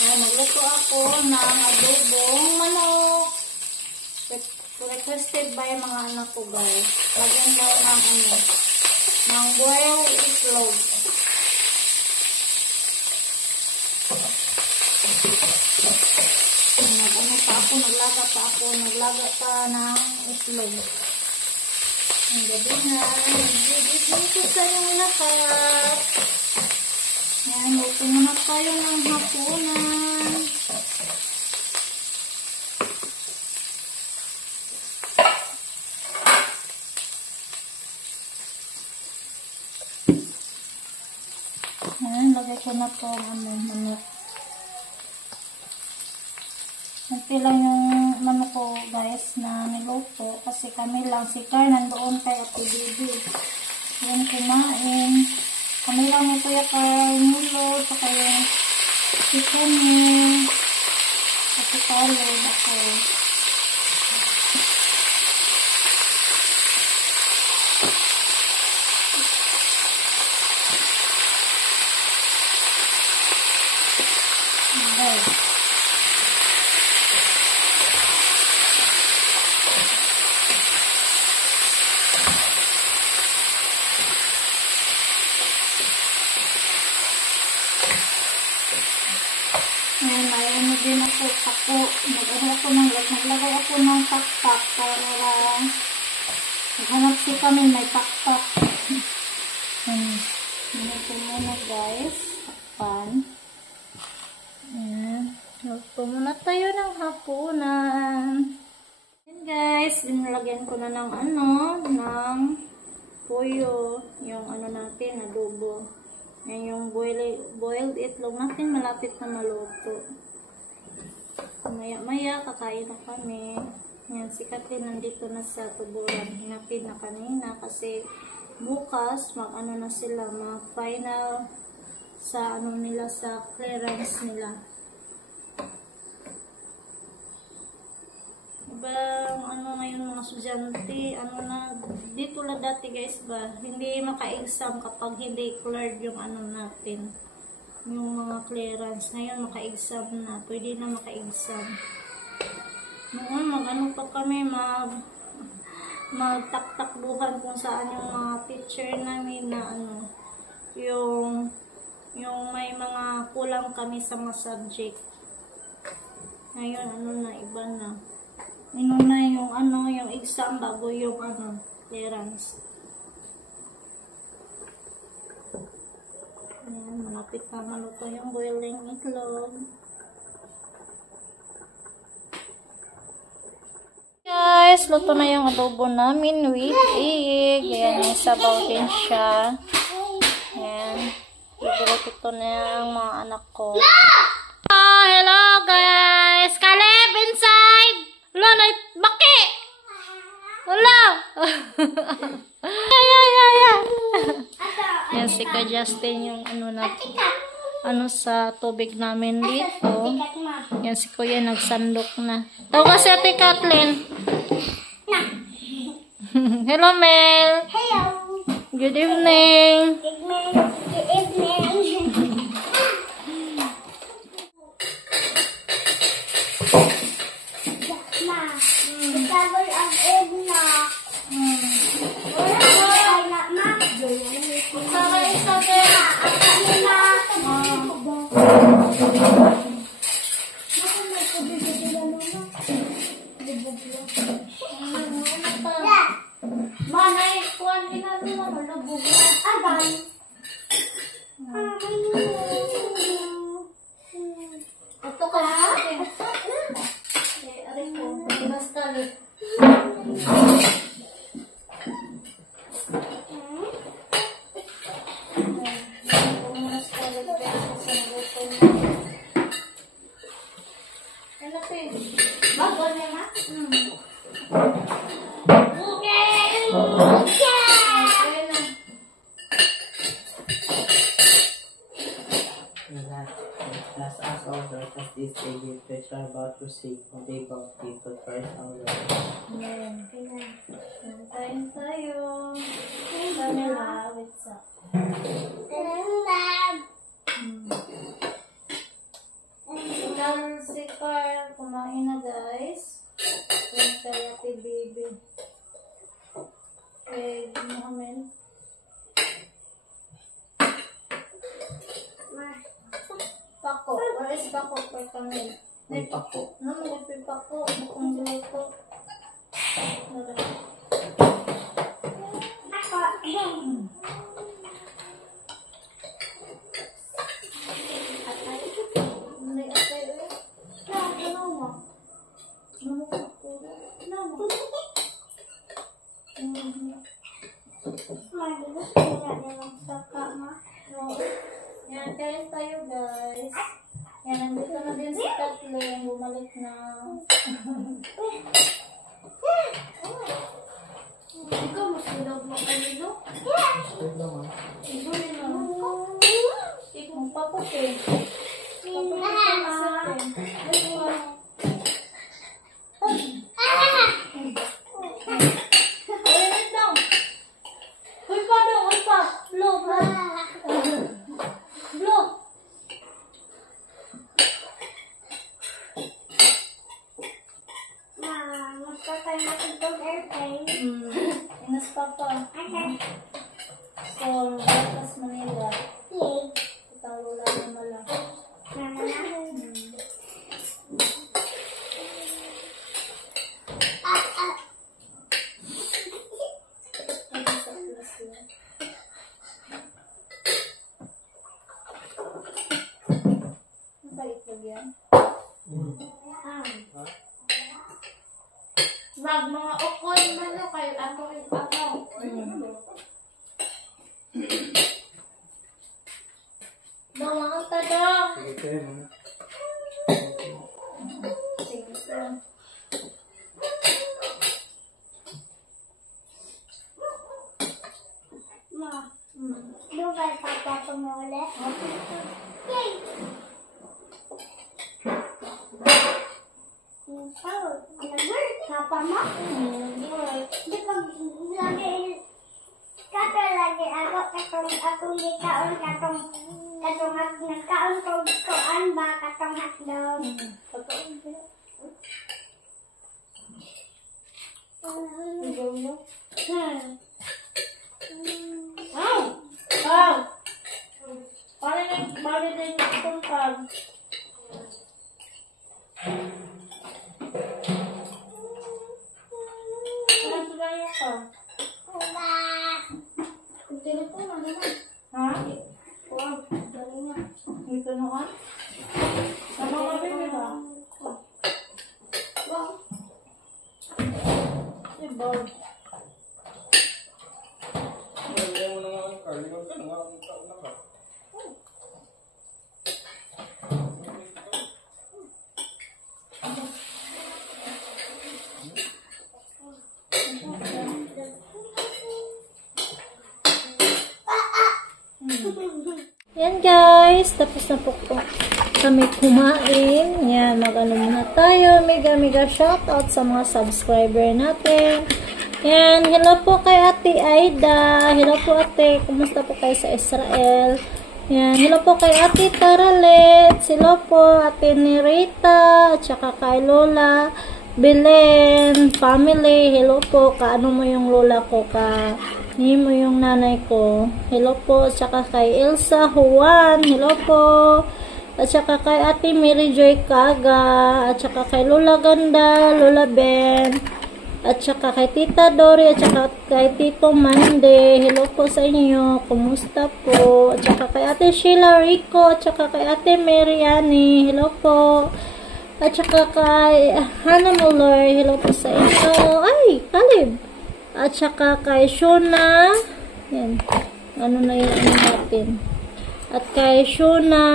Magluto ako ng adobong manok. Requested by mga anak ko, guys. Lagyan daw ng boiled itlog. Naglaga pa ng itlog. Ang gabi na, nagbibigay sa yung lahat. Ayan, luto muna tayo ng hapunan. Ayan, lagay ko na ito manok. Kunti lang yung manok ko, guys, na niluto. Kasi kami lang, si Car nandoon kay Ate Bibi. Yan, kumain. Kami lang yung Kuya Car nilo, saka yung chicken niya. Kasi talod ako. Okay. Din ako tako, naglagay ako ng taktak para maghanap si kami may taktak. Ito muna, guys, pan. Luto muna tayo ng hapunan. Yan, guys, dinalagyan ko na ng puyo, yung natin, adobo. Yan yung boiled itlog natin, malapit na maluto. Maya-maya, kakain na kami. Yan, si Kathleen nandito na sa tuburan. Hinapid na kanina kasi bukas, na sila, mag-final sa nila, sa clearance nila. Ibang ngayon mga estudyante, dito lang dati, guys, ba, hindi maka-exam kapag hindi cleared yung natin. Yung mga clearance. Ngayon, maka-exam na. Pwede na maka-exam. Noon, pa kami, magtaktakbuhan kung saan yung mga teacher namin na yung may mga kulang kami sa mga subject. Ngayon, na, iba na. Na yung exam bago yung clearance. Ayan, malapit na maluto yung boiling itlog. Guys, luto na yung adobo namin with egg. Ayan, yung sabaw din siya. Ayan, bibirot ito na ang mga anak ko. Oh, hello guys! Caleb, inside! Wala na, baki! Wala! Yan si Ka Justin yung sa tubig namin dito. Yan si Kuya nagsandok na. Tawag si Ate Kathleen. Hello, Mel. Hello. Good evening. Good evening. As all breakfast is a gift which are about to seek on the of people first our Lord. Amen. Kain tayo. Vanilla with sap. Si Carl, kumain na guys. Yung kay Ate Baby. Eh, Mohamed. Pako. Where is Pako for Camille? May pako. Naman, may Pako. Kung luto. May ate. Ano mo? Ano mo? Yan, kain tayo guys. Yan, nandito na din si Kathleen. Bumalik na. Ikaw, mas bilog mo kanino? Wait lang ah. Ikaw yun lang. Ikaw, papot eh. Papot ka na sa akin. Wait lang. Uy pa dong, uy pa. Blow, blow. Blow. Inas papa. So, Batas Manila. Itang lula na mala. Ang bait lang yan. Wag mga ukol man no kayo ako yung ako. Mga tadong. Sige kayo muna. Sige po. Ma, lugar papa tumuli. Yay! Nag-work papa mo? Di ba lagi kato lagi ako katong gikaon katong nagkaon ko koan ba katong hotdog. Paano na yung kumpag? Ano tulaya ka? Yung telefon, ano na? Ha? Wow, dali nga. May tunuan? Ano ka bebe ba? Wow. Si Bob. Yan guys, tapos na po kami kumain. Yan, mag-ano muna tayo. Mega shoutout sa mga subscriber natin. Yan, hello po kay Ate Aida. Hello po ate, kumusta po kayo sa Israel? Yan, hello po kay Ate Taralet. Hello po Ate Nerita, at saka kay Lola Belen family. Hello po, kaano mo yung lola ko, ka ni mo yung nanay ko. Hello po, at saka kay Elsa Juan. Hello po. At saka kay Ate Mary Joy Kaga. At saka kay Lola Ganda, Lola Ben. At saka kay Tita Dory. At saka kay Tito Mande. Hello po sa inyo. Kumusta po? At saka kay Ate Sheila Rico. At saka kay Ate Mary Annie. Hello po. At saka kay Hannah Muller. Hello po sa inyo. Ay, Caleb. At saka kay Shona. Yan. Ano na yung ano natin. At kay Shona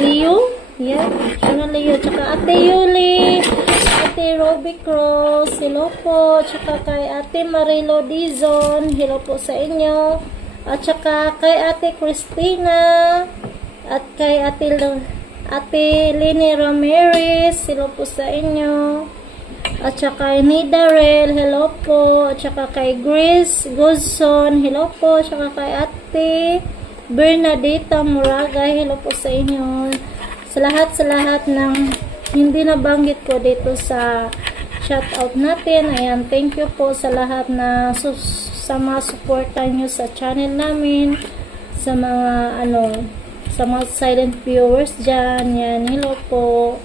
Leo. Yan. Shona Leo. At saka Ate Yuli. Ate Roby Cross. Hello po. At saka kay Ate Marilo Dizon. Hello po sa inyo. At saka kay Ate Christina. At kay Ate Lini Ramirez. Hello po sa inyo. At saka kay Nidarel, hello po. At saka kay Grace Guzon, hello po. At saka kay Ate Bernadetta Moraga, hello po sa inyo. Sa lahat ng hindi nabanggit ko dito sa shoutout natin. Ayan, thank you po sa lahat na sa mga suporta nyo sa channel namin. Sa mga sa mga silent viewers dyan. Yan, hello po.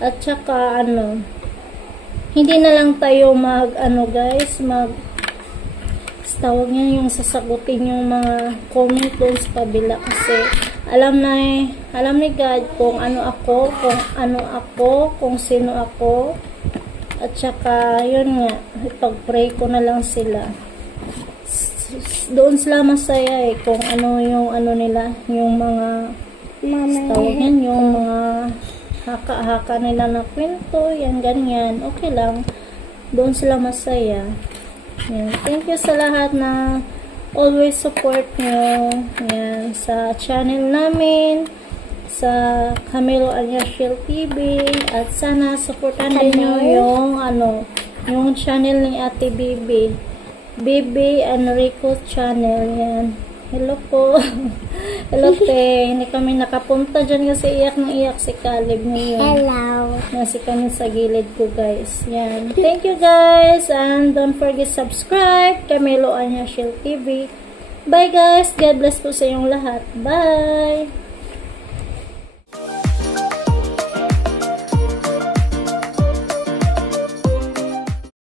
At saka hindi na lang tayo guys, tawag niya yung sasagutin yung mga comment doon sa kabila kasi alam ni God kung ano ako, kung sino ako, at saka yun nga, ipag-pray ko na lang sila. Doon sila masaya kung yung nila, yung mga tawag yan, yung mga haka-haka nila na kwento, yan ganyan, okay lang, doon sila masaya. Yan. Thank you sa lahat na always support nyo. Yan. Sa channel namin, sa Camilo Anyashil TV, at sana supportan din nyo yung channel ni Ate Bibi Enrico channel. Yan. Hello po. Hello te. Hindi kami nakapunta dyan kasi iyak si Caleb ngayon. Hello. Nasi kami sa gilid ko guys. Yan. Thank you guys. And don't forget subscribe. Camilo Anyashil TV. Bye guys. God bless po sa inyong lahat. Bye.